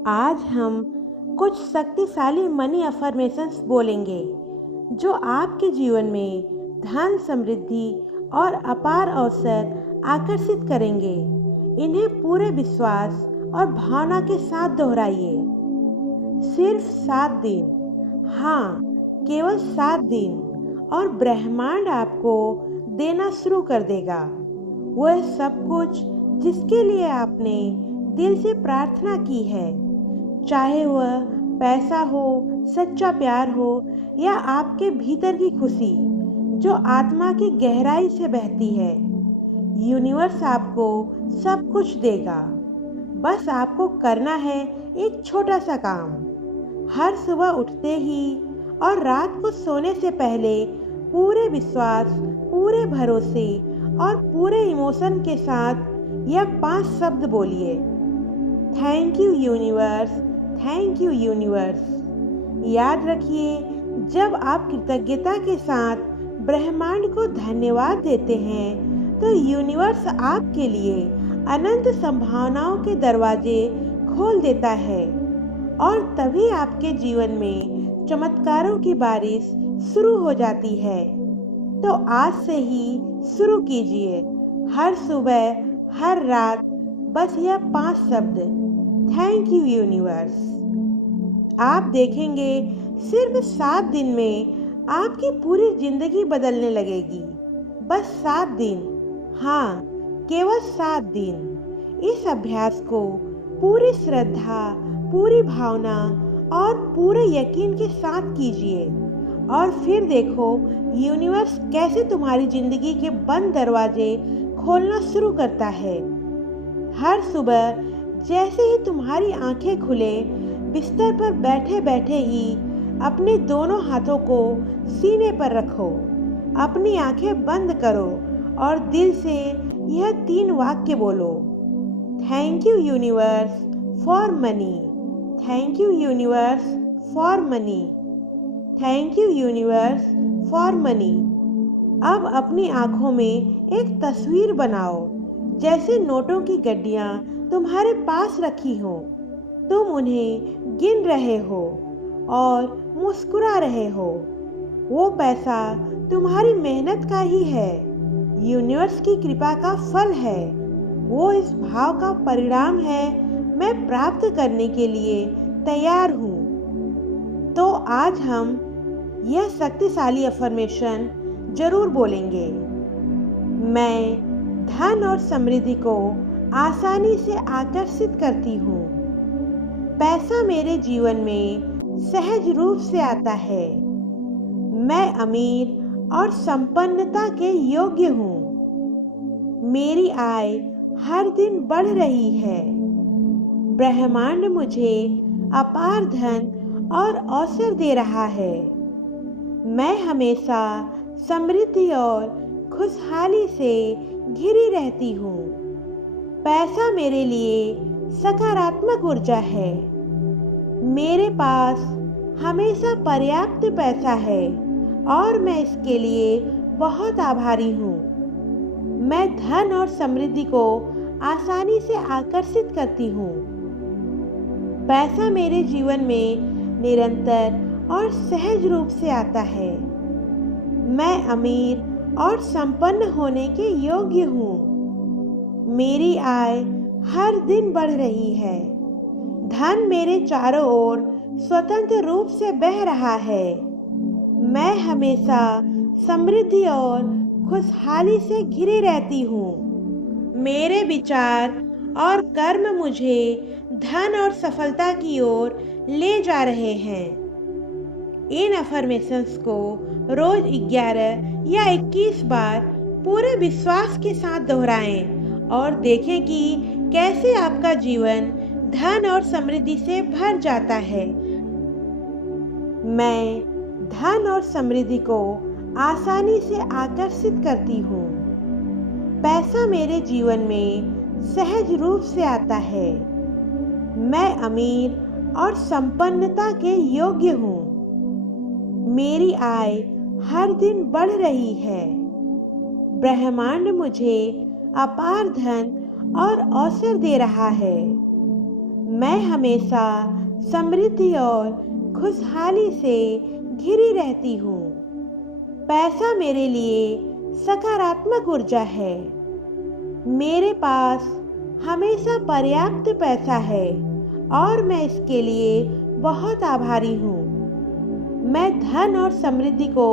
आज हम कुछ शक्तिशाली मनी अफर्मेशंस बोलेंगे जो आपके जीवन में धन, समृद्धि और अपार अवसर आकर्षित करेंगे। इन्हें पूरे विश्वास और भावना के साथ दोहराइए। सिर्फ 7 दिन, हाँ, केवल 7 दिन, और ब्रह्मांड आपको देना शुरू कर देगा वह सब कुछ जिसके लिए आपने दिल से प्रार्थना की है। चाहे वह पैसा हो, सच्चा प्यार हो या आपके भीतर की खुशी जो आत्मा की गहराई से बहती है, यूनिवर्स आपको सब कुछ देगा। बस आपको करना है एक छोटा सा काम। हर सुबह उठते ही और रात को सोने से पहले पूरे विश्वास, पूरे भरोसे और पूरे इमोशन के साथ यह 5 शब्द बोलिए। Thank you universe, thank you universe. याद रखिए, जब आप कृतज्ञता के साथ ब्रह्मांड को धन्यवाद देते हैं तो यूनिवर्स आपके लिए अनंत संभावनाओं के दरवाजे खोल देता है और तभी आपके जीवन में चमत्कारों की बारिश शुरू हो जाती है। तो आज से ही शुरू कीजिए, हर सुबह, हर रात, बस यह 5 शब्द, थैंक यू यूनिवर्स। आप देखेंगे सिर्फ 7 दिन में आपकी पूरी जिंदगी बदलने लगेगी। बस 7 दिन, हाँ, केवल 7 दिन। इस अभ्यास को पूरी श्रद्धा, पूरी भावना और पूरे यकीन के साथ कीजिए और फिर देखो यूनिवर्स कैसे तुम्हारी जिंदगी के बंद दरवाजे खोलना शुरू करता है। हर सुबह जैसे ही तुम्हारी आंखें खुले, बिस्तर पर बैठे बैठे ही अपने दोनों हाथों को सीने पर रखो, अपनी आंखें बंद करो और दिल से यह 3 वाक्य बोलो। Thank you universe for money, thank you universe for money, thank you universe for money. अब अपनी आंखों में एक तस्वीर बनाओ, जैसे नोटों की गड्डियाँ तुम्हारे पास रखी हो। तुम उन्हें गिन रहे हो और मुस्कुरा रहे हो। वो पैसा तुम्हारी मेहनत का ही है, यूनिवर्स की कृपा का फल है। वो इस भाव का परिणाम है, मैं प्राप्त करने के लिए तैयार हूँ। तो आज हम यह शक्तिशाली अफर्मेशन जरूर बोलेंगे। मैं धन और समृद्धि को आसानी से आकर्षित करती हूँ। पैसा मेरे जीवन में सहज रूप से आता है। मैं अमीर और संपन्नता के योग्य हूँ। मेरी आय हर दिन बढ़ रही है। ब्रह्मांड मुझे अपार धन और अवसर दे रहा है। मैं हमेशा समृद्धि और खुशहाली से घिरी रहती हूँ। पैसा मेरे लिए सकारात्मक ऊर्जा है। मेरे पास हमेशा पर्याप्त पैसा है और मैं इसके लिए बहुत आभारी हूँ। मैं धन और समृद्धि को आसानी से आकर्षित करती हूँ। पैसा मेरे जीवन में निरंतर और सहज रूप से आता है। मैं अमीर और संपन्न होने के योग्य हूँ। मेरी आय हर दिन बढ़ रही है। धन मेरे चारों ओर स्वतंत्र रूप से बह रहा है। मैं हमेशा समृद्धि और खुशहाली से घिरी रहती हूँ। मेरे विचार और कर्म मुझे धन और सफलता की ओर ले जा रहे हैं। इन अफर्मेशंस को रोज 11 या 21 बार पूरे विश्वास के साथ दोहराएं और देखें कि कैसे आपका जीवन धन और समृद्धि से भर जाता है। मैं धन और समृद्धि को आसानी से आकर्षित करती हूँ। पैसा मेरे जीवन में सहज रूप से आता है। मैं अमीर और संपन्नता के योग्य हूँ। मेरी आय हर दिन बढ़ रही है। ब्रह्मांड मुझे अपार धन और अवसर दे रहा है। मैं हमेशा समृद्धि और खुशहाली से घिरी रहती हूँ। पैसा मेरे लिए सकारात्मक ऊर्जा है। मेरे पास हमेशा पर्याप्त पैसा है और मैं इसके लिए बहुत आभारी हूँ। मैं धन और समृद्धि को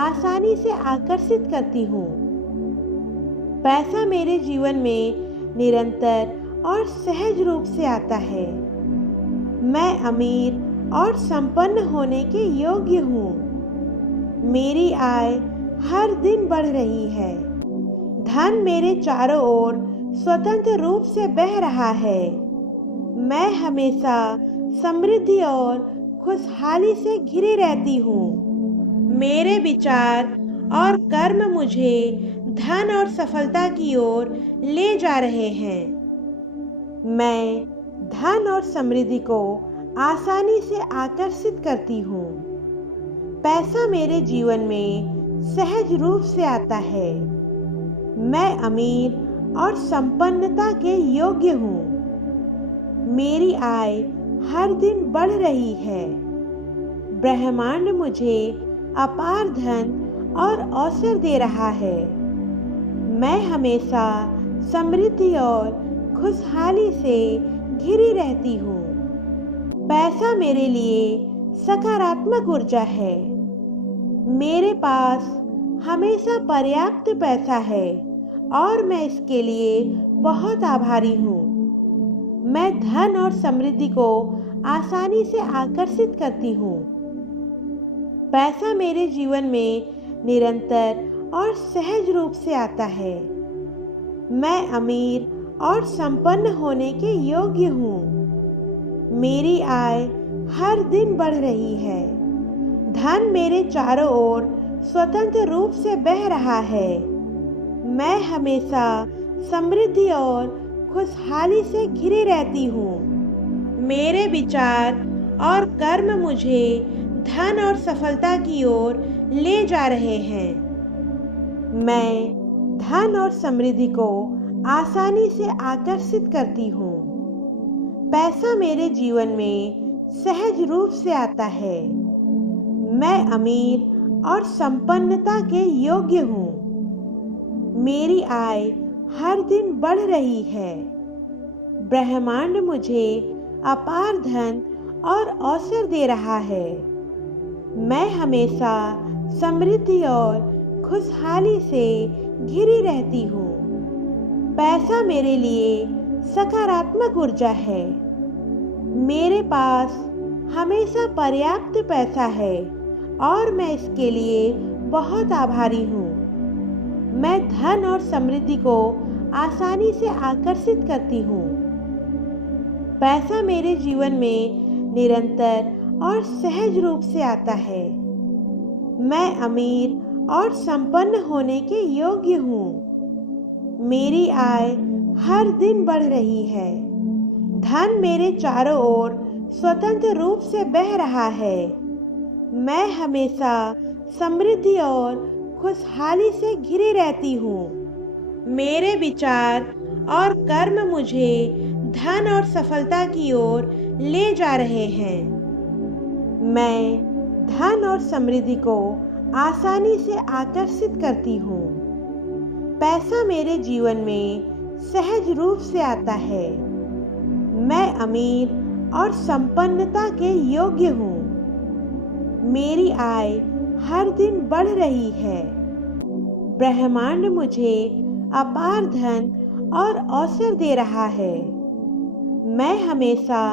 आसानी से आकर्षित करती हूँ। पैसा मेरे जीवन में निरंतर और सहज रूप से आता है। मैं अमीर और संपन्न होने के योग्य हूँ। मेरी आय हर दिन बढ़ रही है। धन मेरे चारों ओर स्वतंत्र रूप से बह रहा है। मैं हमेशा समृद्धि और खुशहाली से घिरी रहती हूँ। मेरे विचार और कर्म मुझे धन और सफलता की ओर ले जा रहे हैं। मैं धन और समृद्धि को आसानी से आकर्षित करती हूँ। पैसा मेरे जीवन में सहज रूप से आता है। मैं अमीर और संपन्नता के योग्य हूँ। मेरी आय हर दिन बढ़ रही है। ब्रह्मांड मुझे अपार धन और अवसर दे रहा है। मैं हमेशा समृद्धि और खुशहाली से घिरी रहती हूँ। पैसा मेरे लिए सकारात्मक ऊर्जा है। मेरे पास हमेशा पर्याप्त पैसा है और मैं इसके लिए बहुत आभारी हूँ। मैं धन और समृद्धि को आसानी से आकर्षित करती हूँ। पैसा मेरे जीवन में निरंतर और सहज रूप से आता है। मैं अमीर और संपन्न होने के योग्य हूँ। मेरी आय हर दिन बढ़ रही है। धन मेरे चारों ओर स्वतंत्र रूप से बह रहा है। मैं हमेशा समृद्धि और खुशहाली से घिरी रहती हूँ। मेरे विचार और कर्म मुझे धन और सफलता की ओर ले जा रहे हैं। मैं धन और समृद्धि को आसानी से आकर्षित करती हूँ। पैसा मेरे जीवन में सहज रूप से आता है। मैं अमीर और संपन्नता के योग्य हूँ। मेरी आय हर दिन बढ़ रही है। ब्रह्मांड मुझे अपार धन और अवसर दे रहा है। मैं हमेशा समृद्धि और खुशहाली से घिरी रहती हूँ। पैसा मेरे लिए सकारात्मक ऊर्जा है। मेरे पास हमेशा पर्याप्त पैसा है और मैं इसके लिए बहुत आभारी हूँ। मैं धन और समृद्धि को आसानी से आकर्षित करती हूँ। पैसा मेरे जीवन में निरंतर और सहज रूप से आता है। मैं अमीर और संपन्न होने के योग्य हूँ। मेरी आय हर दिन बढ़ रही है। धन मेरे चारों ओर स्वतंत्र रूप से बह रहा है। मैं हमेशा समृद्धि और खुशहाली से घिरी रहती हूँ। मेरे विचार और कर्म मुझे धन और सफलता की ओर ले जा रहे हैं। मैं धन और समृद्धि को आसानी से आकर्षित करती हूँ। पैसा मेरे जीवन में सहज रूप से आता है। मैं अमीर और संपन्नता के योग्य हूँ। मेरी आय हर दिन बढ़ रही है। ब्रह्मांड मुझे अपार धन और अवसर दे रहा है। मैं हमेशा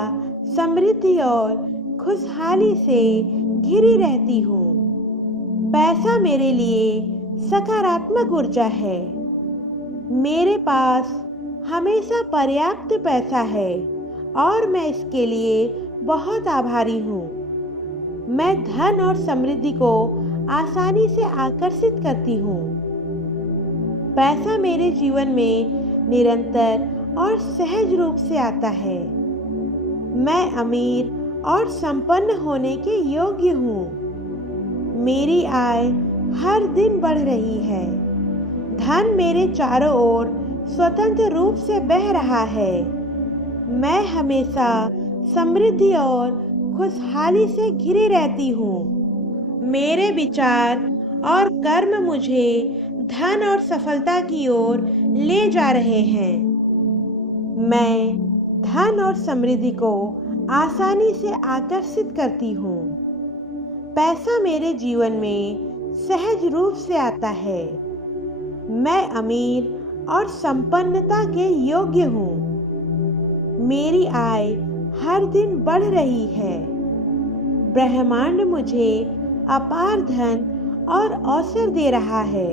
समृद्धि और खुशहाली से घिरी रहती हूँ। पैसा मेरे लिए सकारात्मक ऊर्जा है। मेरे पास हमेशा पर्याप्त पैसा है और मैं इसके लिए बहुत आभारी हूँ। मैं धन और समृद्धि को आसानी से आकर्षित करती हूँ। पैसा मेरे जीवन में निरंतर और सहज रूप से आता है। मैं अमीर और संपन्न होने के योग्य हूँ। मेरी आय हर दिन बढ़ रही है। धन मेरे चारों ओर स्वतंत्र रूप से बह रहा है। मैं हमेशा समृद्धि और खुशहाली से घिरी रहती हूँ। मेरे विचार और कर्म मुझे धन और सफलता की ओर ले जा रहे हैं। मैं धन और समृद्धि को आसानी से आकर्षित करती हूँ। पैसा मेरे जीवन में सहज रूप से आता है। मैं अमीर और संपन्नता के योग्य हूँ। मेरी आय हर दिन बढ़ रही है। ब्रह्मांड मुझे अपार धन और अवसर दे रहा है।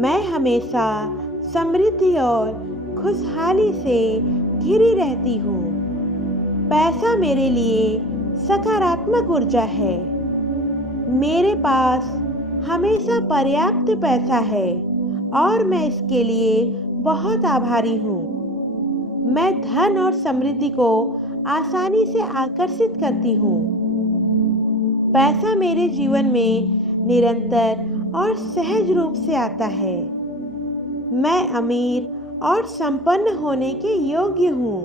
मैं हमेशा समृद्धि और खुशहाली से घिरी रहती हूँ। पैसा मेरे लिए सकारात्मक ऊर्जा है। मेरे पास हमेशा पर्याप्त पैसा है और मैं इसके लिए बहुत आभारी हूँ। मैं धन और समृद्धि को आसानी से आकर्षित करती हूँ। पैसा मेरे जीवन में निरंतर और सहज रूप से आता है। मैं अमीर और संपन्न होने के योग्य हूँ।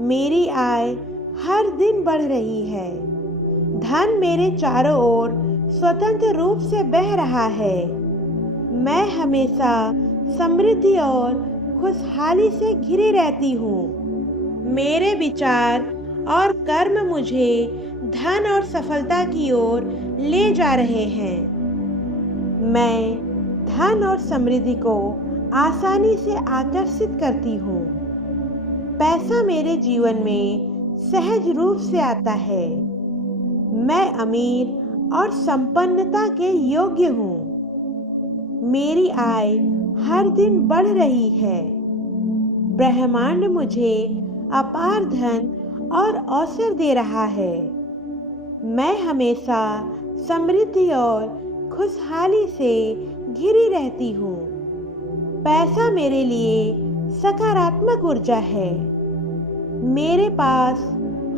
मेरी आय हर दिन बढ़ रही है। धन मेरे चारों ओर स्वतंत्र रूप से बह रहा है। मैं हमेशा समृद्धि और खुशहाली से घिरी रहती हूँ। मेरे विचार और कर्म मुझे धन और सफलता की ओर ले जा रहे हैं। मैं धन और समृद्धि को आसानी से आकर्षित करती हूँ। पैसा मेरे जीवन में सहज रूप से आता है। मैं अमीर और संपन्नता के योग्य हूँ। मेरी आय हर दिन बढ़ रही है। ब्रह्मांड मुझे अपार धन और अवसर दे रहा है। मैं हमेशा समृद्धि और खुशहाली से घिरी रहती हूँ। पैसा मेरे लिए सकारात्मक ऊर्जा है। मेरे पास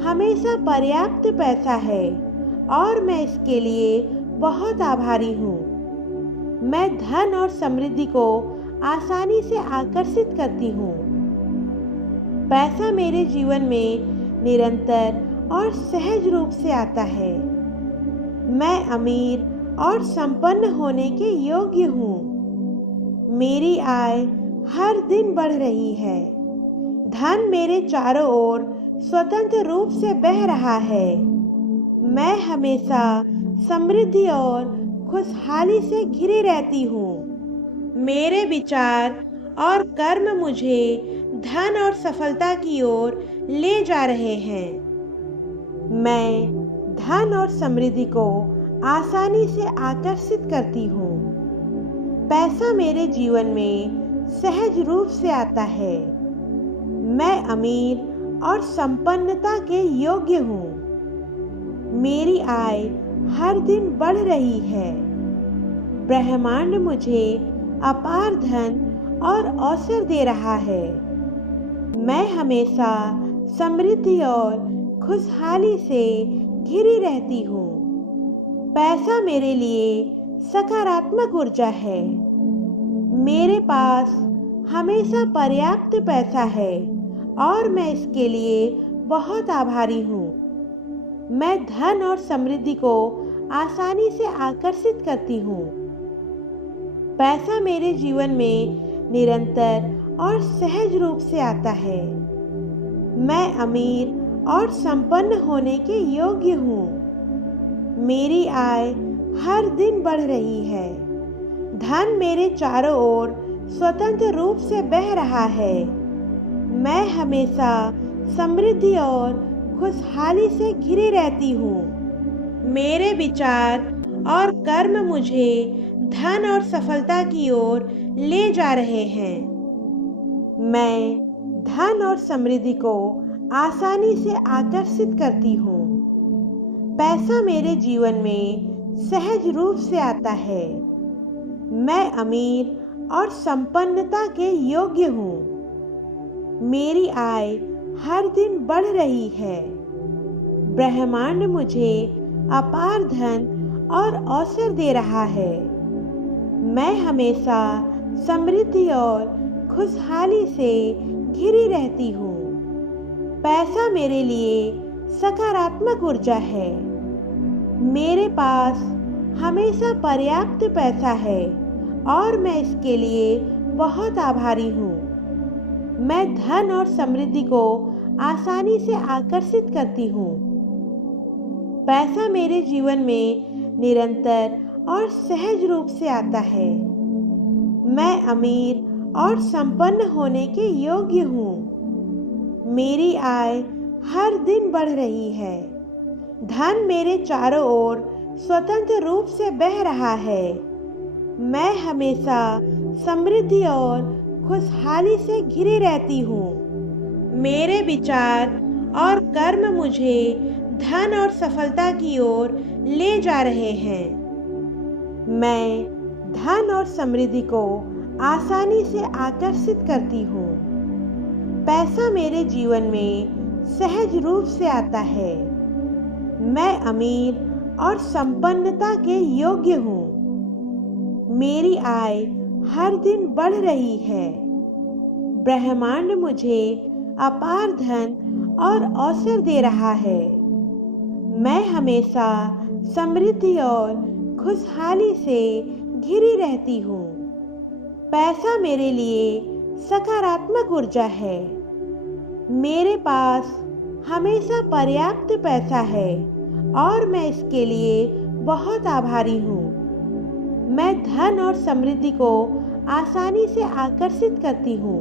हमेशा पर्याप्त पैसा है और मैं इसके लिए बहुत आभारी हूँ। मैं धन और समृद्धि को आसानी से आकर्षित करती हूँ। पैसा मेरे जीवन में निरंतर और सहज रूप से आता है। मैं अमीर और संपन्न होने के योग्य हूँ। मेरी आय हर दिन बढ़ रही है। धन मेरे चारों ओर स्वतंत्र रूप से बह रहा है। मैं हमेशा समृद्धि और खुशहाली से घिरी रहती हूँ। मेरे विचार और कर्म मुझे धन और सफलता की ओर ले जा रहे हैं। मैं धन और समृद्धि को आसानी से आकर्षित करती हूँ। पैसा मेरे जीवन में सहज रूप से आता है। मैं अमीर और संपन्नता के योग्य हूँ। मेरी आय हर दिन बढ़ रही है। ब्रह्मांड मुझे अपार धन और अवसर दे रहा है। मैं हमेशा समृद्धि और खुशहाली से घिरी रहती हूँ। पैसा मेरे लिए सकारात्मक ऊर्जा है। मेरे पास हमेशा पर्याप्त पैसा है और मैं इसके लिए बहुत आभारी हूँ। मैं धन और समृद्धि को आसानी से आकर्षित करती हूँ। पैसा मेरे जीवन में निरंतर और सहज रूप से आता है। मैं अमीर और संपन्न होने के योग्य हूँ। मेरी आय हर दिन बढ़ रही है। धन मेरे चारों ओर स्वतंत्र रूप से बह रहा है। मैं हमेशा समृद्धि और खुशहाली से घिरी रहती हूँ। मेरे विचार और कर्म मुझे धन और सफलता की ओर ले जा रहे हैं। मैं धन और समृद्धि को आसानी से आकर्षित करती हूँ। पैसा मेरे जीवन में सहज रूप से आता है। मैं अमीर और संपन्नता के योग्य हूँ। मेरी आय हर दिन बढ़ रही है। ब्रह्मांड मुझे अपार धन और अवसर दे रहा है। मैं हमेशा समृद्धि और खुशहाली से घिरी रहती हूँ। पैसा मेरे लिए सकारात्मक ऊर्जा है। मेरे पास हमेशा पर्याप्त पैसा है और मैं इसके लिए बहुत आभारी हूँ। मैं धन और समृद्धि को आसानी से आकर्षित करती हूँ। पैसा मेरे जीवन में निरंतर और सहज रूप से आता है। मैं अमीर और संपन्न होने के योग्य हूँ। मेरी आय हर दिन बढ़ रही है। धन मेरे चारों ओर स्वतंत्र रूप से बह रहा है। मैं हमेशा समृद्धि और खुशहाली से घिरी रहती हूँ। मेरे विचार और कर्म मुझे धन और सफलता की ओर ले जा रहे हैं। मैं धन और समृद्धि को आसानी से आकर्षित करती हूँ। पैसा मेरे जीवन में सहज रूप से आता है। मैं अमीर और संपन्नता के योग्य हूँ। मेरी आय हर दिन बढ़ रही है। ब्रह्मांड मुझे अपार धन और अवसर दे रहा है। मैं हमेशा समृद्धि और खुशहाली से घिरी रहती हूँ। पैसा मेरे लिए सकारात्मक ऊर्जा है। मेरे पास हमेशा पर्याप्त पैसा है और मैं इसके लिए बहुत आभारी हूँ। मैं धन और समृद्धि को आसानी से आकर्षित करती हूँ।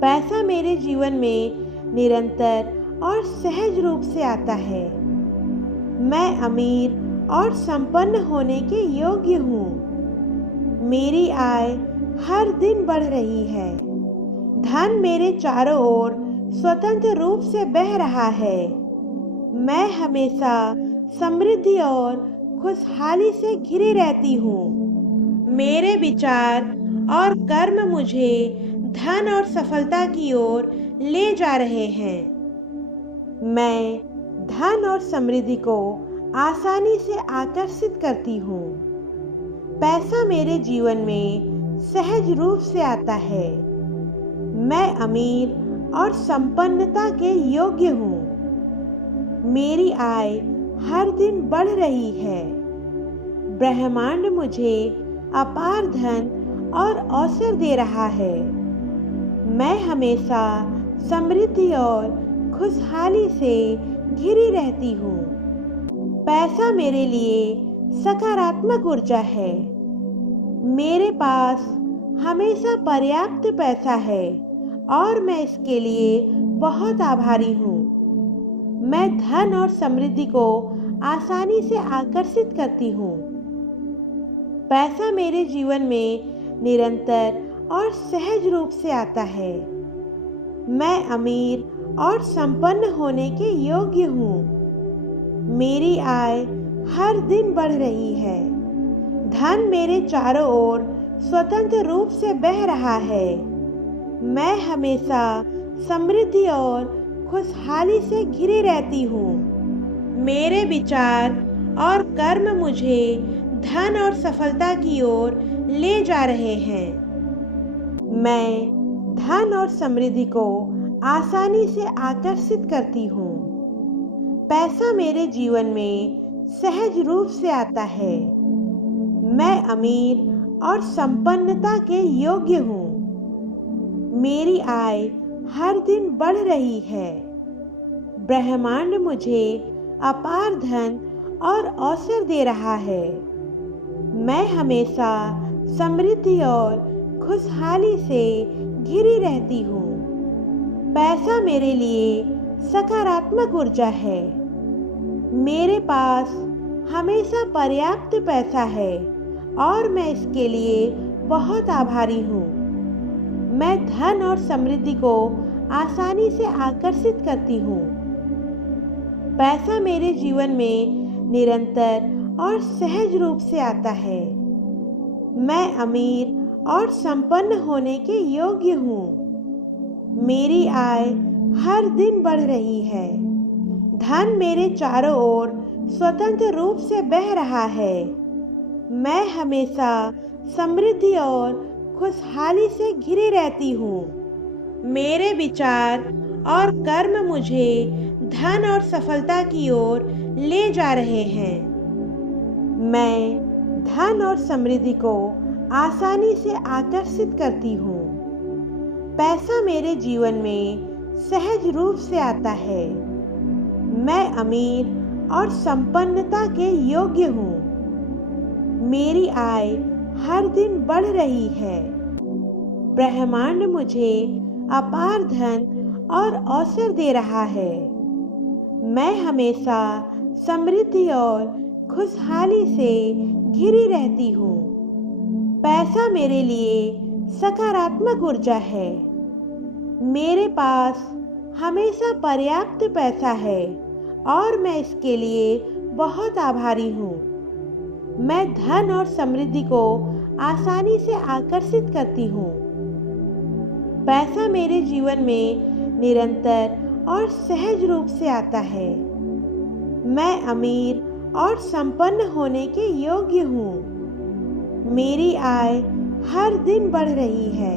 पैसा मेरे जीवन में निरंतर और सहज रूप से आता है। मैं अमीर और संपन्न होने के योग्य हूँ। मेरी आय हर दिन बढ़ रही है। धन मेरे चारों ओर स्वतंत्र रूप से बह रहा है। मैं हमेशा समृद्धि और खुशहाली से घिरी रहती हूँ। मेरे विचार और कर्म मुझे धन और सफलता की ओर ले जा रहे हैं। मैं धन और समृद्धि को आसानी से आकर्षित करती हूँ। पैसा मेरे जीवन में सहज रूप से आता है। मैं अमीर और संपन्नता के योग्य हूँ। मेरी आय हर दिन बढ़ रही है। ब्रह्मांड मुझे अपार धन और अवसर दे रहा है। मैं हमेशा समृद्धि और खुशहाली से घिरी रहती हूँ। पैसा मेरे लिए सकारात्मक ऊर्जा है। मेरे पास हमेशा पर्याप्त पैसा है और मैं इसके लिए बहुत आभारी हूँ। मैं धन और समृद्धि को आसानी से आकर्षित करती हूँ। पैसा मेरे जीवन में निरंतर और सहज रूप से आता है। मैं अमीर और संपन्न होने के योग्य हूँ। मेरी आय हर दिन बढ़ रही है। धन मेरे चारों ओर स्वतंत्र रूप से बह रहा है। मैं हमेशा समृद्धि और खुशहाली से घिरी रहती हूँ। मेरे विचार और कर्म मुझे धन और सफलता की ओर ले जा रहे हैं। मैं धन और समृद्धि को आसानी से आकर्षित करती हूँ। पैसा मेरे जीवन में सहज रूप से आता है। मैं अमीर और संपन्नता के योग्य हूँ। मेरी आय हर दिन बढ़ रही है। ब्रह्मांड मुझे अपार धन और अवसर दे रहा है। मैं हमेशा समृद्धि और खुशहाली से घिरी रहती हूँ। पैसा मेरे लिए सकारात्मक ऊर्जा है। मेरे पास हमेशा पर्याप्त पैसा है और मैं इसके लिए बहुत आभारी हूँ। मैं धन और समृद्धि को आसानी से आकर्षित करती हूँ। पैसा मेरे जीवन में निरंतर और सहज रूप से आता है। मैं अमीर और संपन्न होने के योग्य हूँ। मेरी आय हर दिन बढ़ रही है। धन मेरे चारों ओर स्वतंत्र रूप से बह रहा है। मैं हमेशा समृद्धि और खुशहाली से घिरी रहती हूँ। मेरे विचार और कर्म मुझे धन और सफलता की ओर ले जा रहे हैं। मैं धन और समृद्धि को आसानी से आकर्षित करती हूँ। पैसा मेरे जीवन में सहज रूप से आता है। मैं अमीर और संपन्नता के योग्य हूँ। मेरी आय हर दिन बढ़ रही है। ब्रह्मांड मुझे अपार धन और अवसर दे रहा है। मैं हमेशा समृद्धि और खुशहाली से घिरी रहती हूँ। पैसा मेरे लिए सकारात्मक ऊर्जा है। मेरे पास हमेशा पर्याप्त पैसा है और मैं इसके लिए बहुत आभारी हूँ। मैं धन और समृद्धि को आसानी से आकर्षित करती हूँ। पैसा मेरे जीवन में निरंतर और सहज रूप से आता है। मैं अमीर और संपन्न होने के योग्य हूँ। मेरी आय हर दिन बढ़ रही है।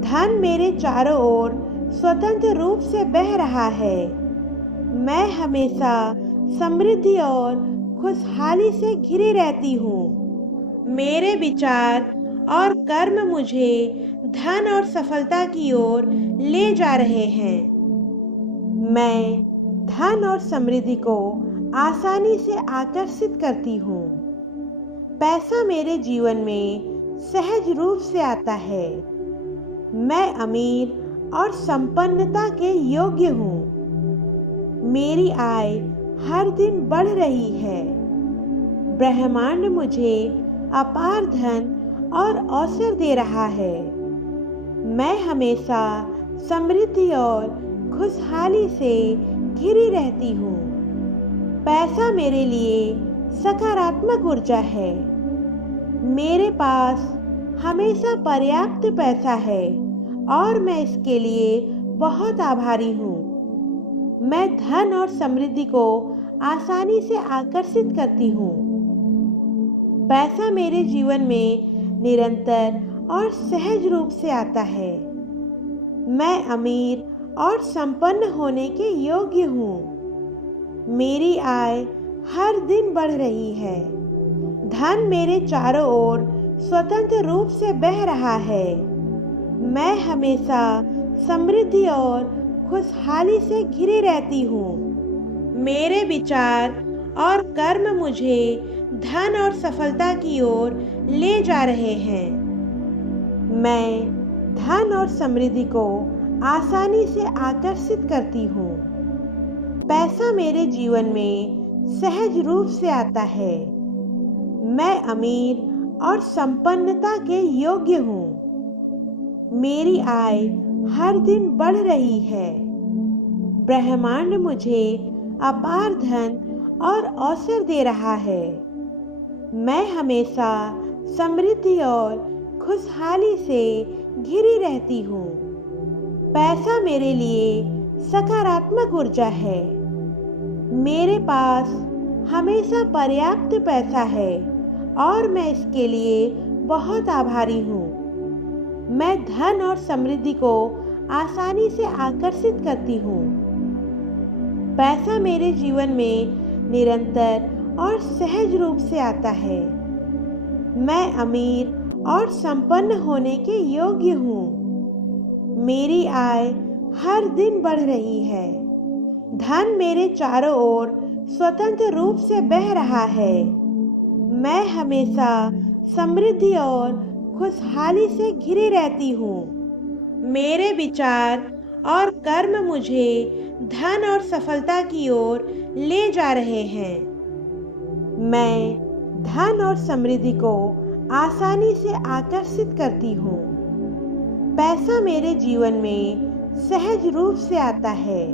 धन मेरे चारों ओर स्वतंत्र रूप से बह रहा है। मैं हमेशा समृद्धि और खुशहाली से घिरी रहती हूँ। मेरे विचार और कर्म मुझे धन और सफलता की ओर ले जा रहे हैं। मैं धन और समृद्धि को आसानी से आकर्षित करती हूँ। पैसा मेरे जीवन में सहज रूप से आता है। मैं अमीर और संपन्नता के योग्य हूँ। मेरी आय हर दिन बढ़ रही है। ब्रह्मांड मुझे अपार धन और अवसर दे रहा है। मैं हमेशा समृद्धि और खुशहाली से घिरी रहती हूँ। पैसा मेरे लिए सकारात्मक ऊर्जा है। मेरे पास हमेशा पर्याप्त पैसा है और मैं इसके लिए बहुत आभारी हूँ। मैं धन और समृद्धि को आसानी से आकर्षित करती हूँ। पैसा मेरे जीवन में निरंतर और सहज रूप से आता है। मैं अमीर और संपन्न होने के योग्य हूँ। मेरी आय हर दिन बढ़ रही है। धन मेरे चारों ओर स्वतंत्र रूप से बह रहा है। मैं हमेशा समृद्धि और खुशहाली से घिरी रहती हूँ। मेरे विचार और कर्म मुझे धन और सफलता की ओर ले जा रहे हैं। मैं धन और समृद्धि को आसानी से आकर्षित करती हूँ। पैसा मेरे जीवन में सहज रूप से आता है। मैं अमीर और संपन्नता के योग्य हूँ। मेरी आय हर दिन बढ़ रही है। ब्रह्मांड मुझे अपार धन और अवसर दे रहा है। मैं हमेशा समृद्धि और खुशहाली से घिरी रहती हूँ। पैसा मेरे लिए सकारात्मक ऊर्जा है। मेरे पास हमेशा पर्याप्त पैसा है और मैं इसके लिए बहुत आभारी हूँ। मैं धन और समृद्धि को आसानी से आकर्षित करती हूँ। पैसा मेरे जीवन में निरंतर और सहज रूप से आता है। मैं अमीर और संपन्न होने के योग्य हूँ। मेरी आय हर दिन बढ़ रही है। धन मेरे चारों ओर स्वतंत्र रूप से बह रहा है। मैं हमेशा समृद्धि और खुशहाली से घिरी रहती हूँ। मेरे विचार और कर्म मुझे धन और सफलता की ओर ले जा रहे हैं। मैं धन और समृद्धि को आसानी से आकर्षित करती हूँ। पैसा मेरे जीवन में सहज रूप से आता है।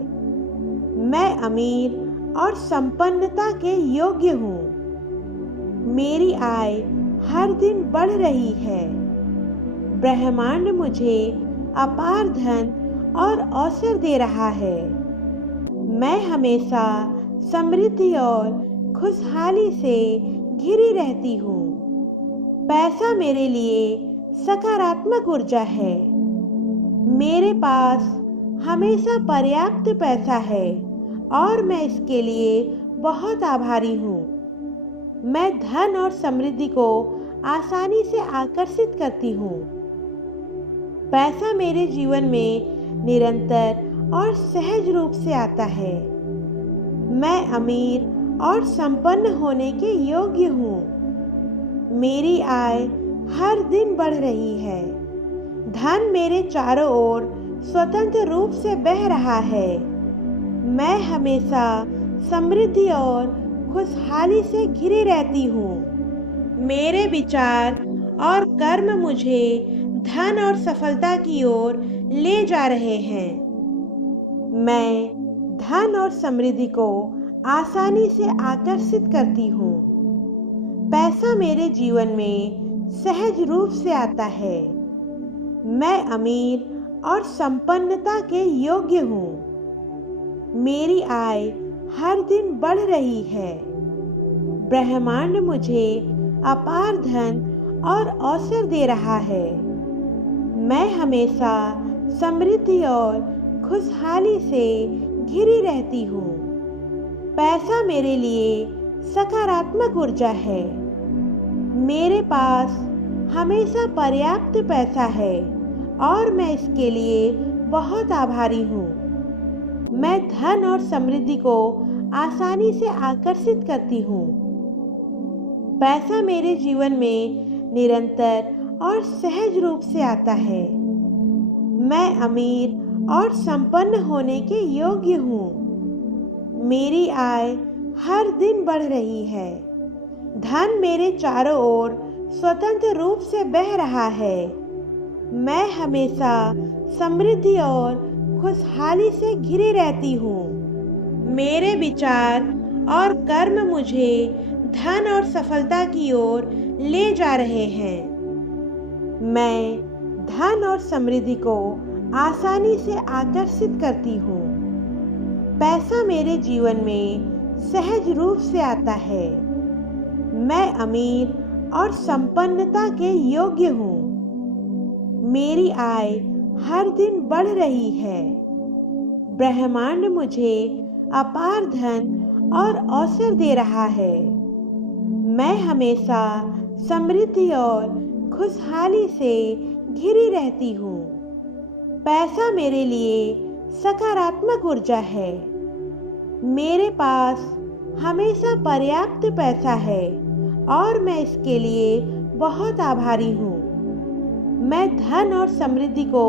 मैं अमीर और संपन्नता के योग्य हूँ। मेरी आय हर दिन बढ़ रही है। ब्रह्मांड मुझे अपार धन और अवसर दे रहा है। मैं हमेशा समृद्धि और खुशहाली से घिरी रहती हूँ। पैसा मेरे लिए सकारात्मक ऊर्जा है। मेरे पास हमेशा पर्याप्त पैसा है और मैं इसके लिए बहुत आभारी हूँ। मैं धन और समृद्धि को आसानी से आकर्षित करती हूँ। पैसा मेरे जीवन में निरंतर और सहज रूप से आता है। मैं अमीर और संपन्न होने के योग्य हूँ। मेरी आय हर दिन बढ़ रही है। धन मेरे चारों ओर स्वतंत्र रूप से बह रहा है। मैं हमेशा समृद्धि और खुशहाली से घिरी रहती हूँ। मेरे विचार और कर्म मुझे धन और सफलता की ओर ले जा रहे हैं। मैं धन और समृद्धि को आसानी से आकर्षित करती हूँ। पैसा मेरे जीवन में सहज रूप से आता है। मैं अमीर और संपन्नता के योग्य हूँ। मेरी आय हर दिन बढ़ रही है। ब्रह्मांड मुझे अपार धन और अवसर दे रहा है। मैं हमेशा समृद्धि और खुशहाली से घिरी रहती हूँ। पैसा मेरे लिए सकारात्मक ऊर्जा है। मेरे पास हमेशा पर्याप्त पैसा है और मैं इसके लिए बहुत आभारी हूँ। मैं धन और समृद्धि को आसानी से आकर्षित करती हूँ। पैसा मेरे जीवन में निरंतर और सहज रूप से आता है। मैं अमीर और संपन्न होने के योग्य हूँ। मेरी आय हर दिन बढ़ रही है। धन मेरे चारों ओर स्वतंत्र रूप से बह रहा है। मैं हमेशा समृद्धि और खुशहाली से घिरी रहती हूँ। मेरे विचार और कर्म मुझे धन और सफलता की ओर ले जा रहे हैं। मैं धन और समृद्धि को आसानी से आकर्षित करती हूँ। पैसा मेरे जीवन में सहज रूप से आता है। मैं अमीर और संपन्नता के योग्य हूँ। मेरी आय हर दिन बढ़ रही है। ब्रह्मांड मुझे अपार धन और अवसर दे रहा है। मैं हमेशा समृद्धि और खुशहाली से घिरी रहती हूँ। पैसा मेरे लिए सकारात्मक ऊर्जा है। मेरे पास हमेशा पर्याप्त पैसा है और मैं इसके लिए बहुत आभारी हूँ। मैं धन और समृद्धि को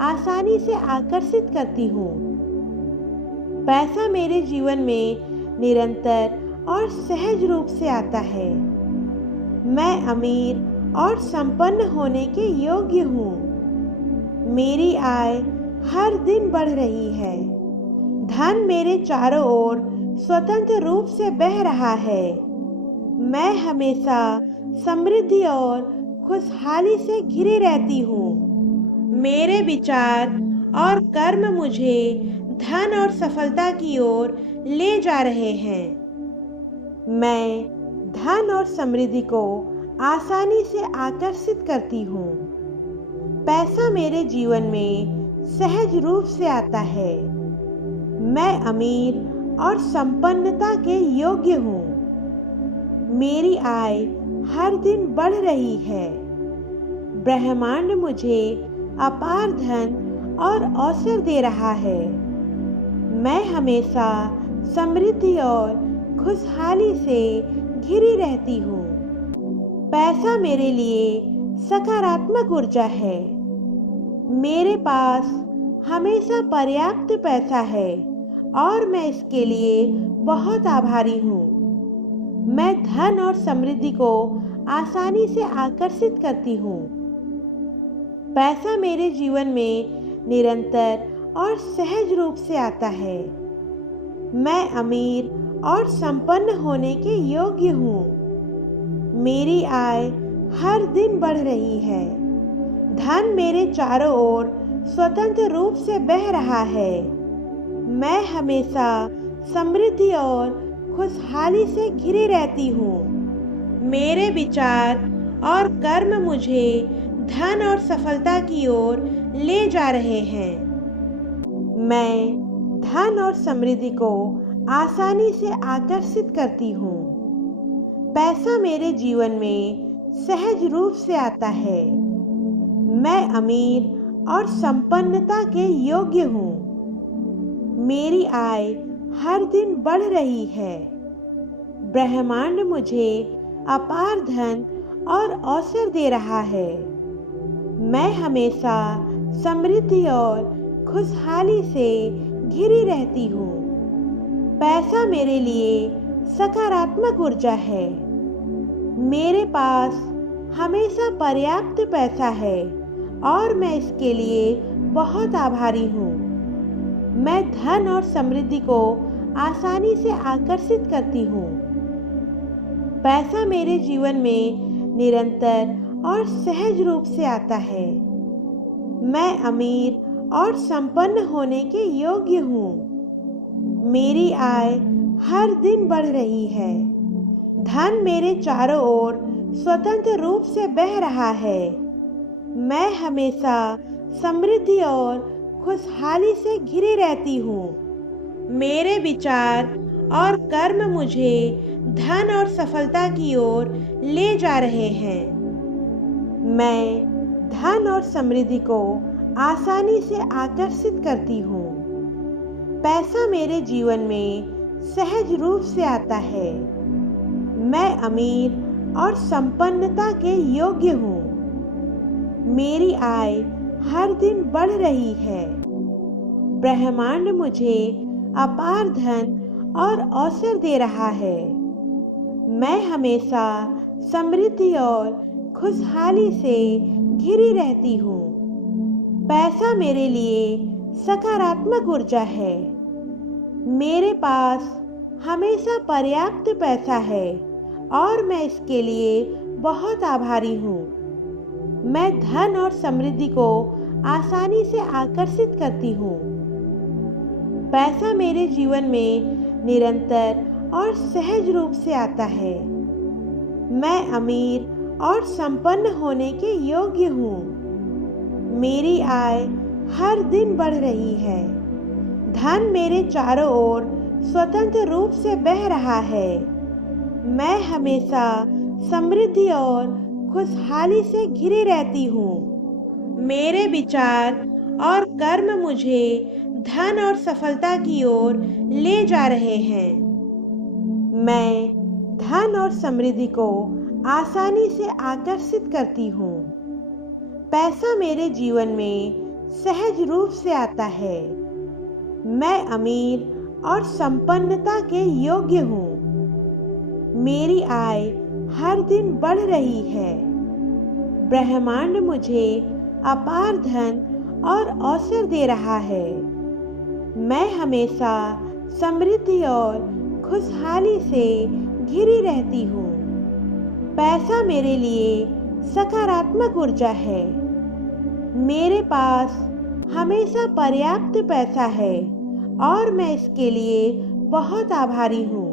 आसानी से आकर्षित करती हूँ। पैसा मेरे जीवन में निरंतर और सहज रूप से आता है। मैं अमीर और संपन्न होने के योग्य हूँ। मेरी आय हर दिन बढ़ रही है। धन मेरे चारों ओर स्वतंत्र रूप से बह रहा है। मैं हमेशा समृद्धि और खुशहाली से घिरी रहती हूँ। मेरे विचार और कर्म मुझे धन और सफलता की ओर ले जा रहे हैं। मैं धन और समृद्धि को आसानी से आकर्षित करती हूँ। पैसा मेरे जीवन में सहज रूप से आता है। मैं अमीर और संपन्नता के योग्य हूँ। मेरी आय हर दिन बढ़ रही है। ब्रह्मांड मुझे अपार धन और अवसर दे रहा है। मैं हमेशा समृद्धि और खुशहाली से घिरी रहती हूँ। पैसा मेरे लिए सकारात्मक ऊर्जा है। मेरे पास हमेशा पर्याप्त पैसा है और मैं इसके लिए बहुत आभारी हूँ। मैं धन और समृद्धि को आसानी से आकर्षित करती हूँ। पैसा मेरे जीवन में निरंतर और सहज रूप से आता है। मैं अमीर और संपन्न होने के योग्य हूँ। मेरी आय हर दिन बढ़ रही है। धन मेरे चारों ओर स्वतंत्र रूप से बह रहा है। मैं हमेशा समृद्धि और खुशहाली से घिरी रहती हूँ। मेरे विचार और कर्म मुझे धन और सफलता की ओर ले जा रहे हैं। मैं धन और समृद्धि को आसानी से आकर्षित करती हूँ। पैसा मेरे जीवन में सहज रूप से आता है। मैं अमीर और संपन्नता के योग्य हूँ। मेरी आय हर दिन बढ़ रही है। ब्रह्मांड मुझे अपार धन और अवसर दे रहा है। मैं हमेशा समृद्धि और खुशहाली से घिरी रहती हूँ। पैसा मेरे लिए सकारात्मक ऊर्जा है। मेरे पास हमेशा पर्याप्त पैसा है और मैं इसके लिए बहुत आभारी हूँ। मैं धन और समृद्धि को आसानी से आकर्षित करती हूँ। पैसा मेरे जीवन में निरंतर और सहज रूप से आता है। मैं अमीर और संपन्न होने के योग्य हूँ। मेरी आय हर दिन बढ़ रही है। धन मेरे चारों ओर स्वतंत्र रूप से बह रहा है। मैं हमेशा समृद्धि और खुशहाली से घिरी रहती हूँ। मेरे विचार और कर्म मुझे धन और सफलता की ओर ले जा रहे हैं। मैं धन और समृद्धि को आसानी से आकर्षित करती हूँ। पैसा मेरे जीवन में सहज रूप से आता है। मैं अमीर और संपन्नता के योग्य हूँ। मेरी आय हर दिन बढ़ रही है। ब्रह्मांड मुझे अपार धन और अवसर दे रहा है। मैं हमेशा समृद्धि और खुशहाली से घिरी रहती हूँ। पैसा मेरे लिए सकारात्मक ऊर्जा है। मेरे पास हमेशा पर्याप्त पैसा है और मैं इसके लिए बहुत आभारी हूँ। मैं धन और समृद्धि को आसानी से आकर्षित करती हूँ। पैसा मेरे जीवन में निरंतर और सहज रूप से आता है। मैं अमीर और संपन्न होने के योग्य हूँ। मेरी आय हर दिन बढ़ रही है। धन मेरे चारों ओर स्वतंत्र रूप से बह रहा है। मैं हमेशा समृद्धि और खुशहाली से घिरी रहती हूँ। मेरे विचार और कर्म मुझे धन और सफलता की ओर ले जा रहे हैं। मैं धन और समृद्धि को आसानी से आकर्षित करती हूँ। पैसा मेरे जीवन में सहज रूप से आता है। मैं अमीर और संपन्नता के योग्य हूँ। मेरी आय हर दिन बढ़ रही है। ब्रह्मांड मुझे अपार धन और अवसर दे रहा है। मैं हमेशा समृद्धि और खुशहाली से घिरी रहती हूँ। पैसा मेरे लिए सकारात्मक ऊर्जा है। मेरे पास हमेशा पर्याप्त पैसा है और मैं इसके लिए बहुत आभारी हूँ।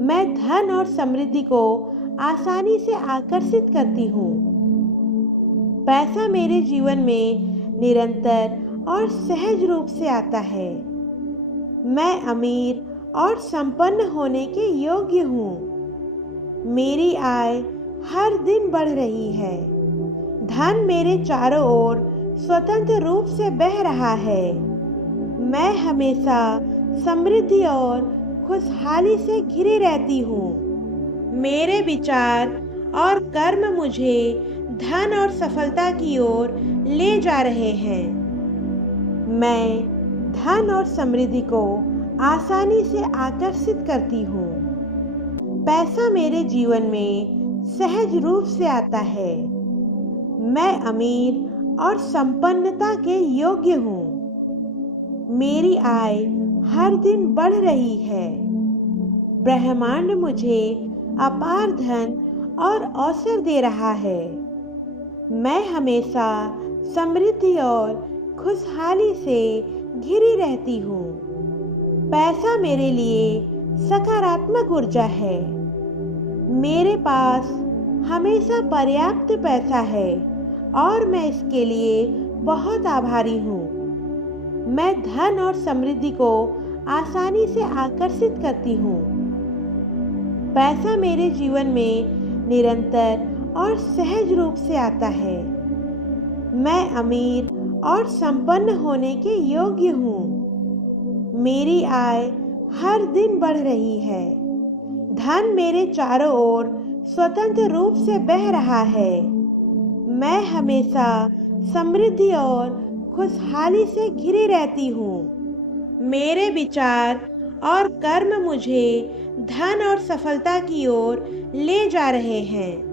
मैं धन और समृद्धि को आसानी से आकर्षित करती हूँ। पैसा मेरे जीवन में निरंतर और सहज रूप से आता है। मैं अमीर और संपन्न होने के योग्य हूँ। मेरी आय हर दिन बढ़ रही है। धन मेरे चारों ओर स्वतंत्र रूप से बह रहा है। मैं हमेशा समृद्धि और खुशहाली से घिरी रहती हूँ। मेरे विचार और कर्म मुझे धन और सफलता की ओर ले जा रहे हैं। मैं धन और समृद्धि को आसानी से आकर्षित करती हूँ। पैसा मेरे जीवन में सहज रूप से आता है। मैं अमीर और संपन्नता के योग्य हूँ। मेरी आय हर दिन बढ़ रही है। ब्रह्मांड मुझे अपार धन और अवसर दे रहा है। मैं हमेशा समृद्धि और खुशहाली से घिरी रहती हूँ। पैसा मेरे लिए सकारात्मक ऊर्जा है। मेरे पास हमेशा पर्याप्त पैसा है और मैं इसके लिए बहुत आभारी हूँ। मैं धन और समृद्धि को आसानी से आकर्षित करती हूँ। पैसा मेरे जीवन में निरंतर और सहज रूप से आता है। मैं अमीर और संपन्न होने के योग्य हूँ। मेरी आय हर दिन बढ़ रही है। धन मेरे चारों ओर स्वतंत्र रूप से बह रहा है। मैं हमेशा समृद्धि और खुशहाली से घिरी रहती हूँ। मेरे विचार और कर्म मुझे धन और सफलता की ओर ले जा रहे हैं।